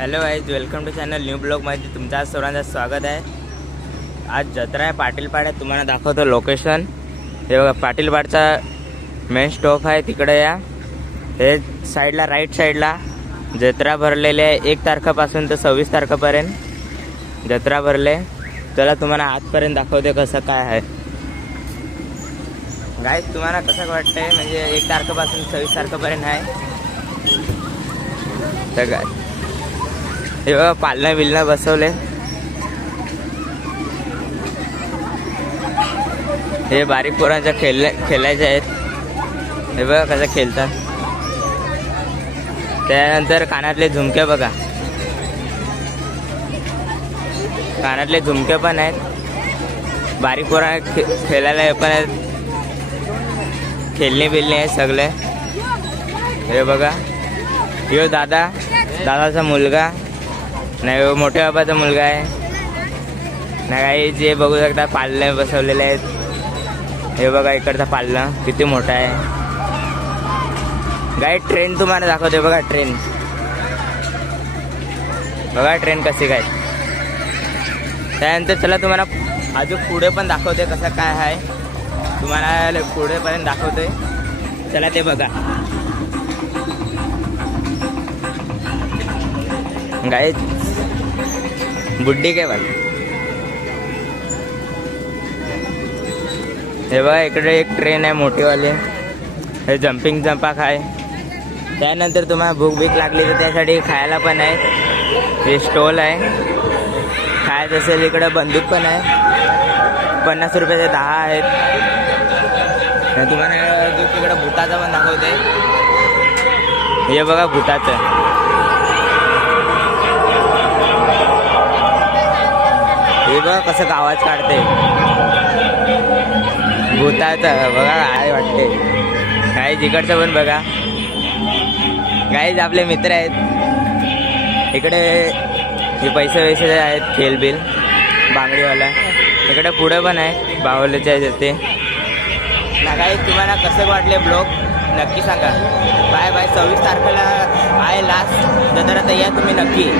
Hello guys, welcome to channel new ब्लॉगमध्ये तुमचं आज सर्वांचं स्वागत आहे। आज जत्रा आहे पाटीलपाड्यात, तुम्हाला दाखवतो लोकेशन। हे बघा पाटीलपाडचा मेन स्टॉप आहे, तिकडे या। हे साईडला राईट साईडला जत्रा भरलेली आहे। 1 तारखेपासून तर 26 तारखेपर्यंत जत्रा भरले। चला तुम्हाला आजपर्यंत दाखवते कसं काय आहे। गाईज तुम्हाला कसं वाटतंय, म्हणजे 1 तारखेपासून 26 तारखेपर्यंत आहे तर काय हे बघा पालना बिलना बसवले। हे बारीक पोरांच्या खेळायचे आहेत। हे बघा कसं खेळतात। त्यानंतर कानातले झुमके बघा, कानातले झुमके पण आहेत। बारीक पोरा खेळायला हे पण आहेत, खेळणे बिलणे आहेत सगळे। हे बघा यो दादाचा मुलगा नाही, मोठ्या बाबाचा मुलगा आहे नाही। काही जे बघू शकता पालने बसवलेले आहेत। हे बघा इकडचा पालना किती मोठा आहे। गाई ट्रेन तुम्हाला दाखवते बघा, ट्रेन बघा, ट्रेन कशी काय। त्यानंतर चला तुम्हाला अजून पुढे पण दाखवते कसं काय आहे, तुम्हाला पुढेपर्यंत दाखवतोय। चला ते बघा गाई, बुड्डी काय बघ। हे बघा इकडे एक ट्रेन आहे मोठीवाली, हे जम्पिंग जंपाक आहे। त्यानंतर तुम्हाला भूक भीक लागली तर त्यासाठी खायला पण आहे, हे स्टॉल आहे। खायचं असेल इकडे बंदूक पण आहे, 50 रुपयाचे 10 आहेत। तुम्हाला तिकडे भूताचं पण दाखवते। हे बघा भूताचं, हे बघा कसं आवाज काढते भूताचं, बघा काय वाटते। काही जिकडचं पण बघा गाईज, आपले मित्र आहेत इकडे। हे पैसे वैसे आहेत, खेळबिल बांगडीवाला इकडे पुढे पण आहे, बावलेच्या येते ना। काही तुम्हाला कसं वाटले ब्लॉग नक्की सांगा। Bye bye. 26 तारखेला आहे लास्ट जत्रा, तर या तुम्ही नक्की।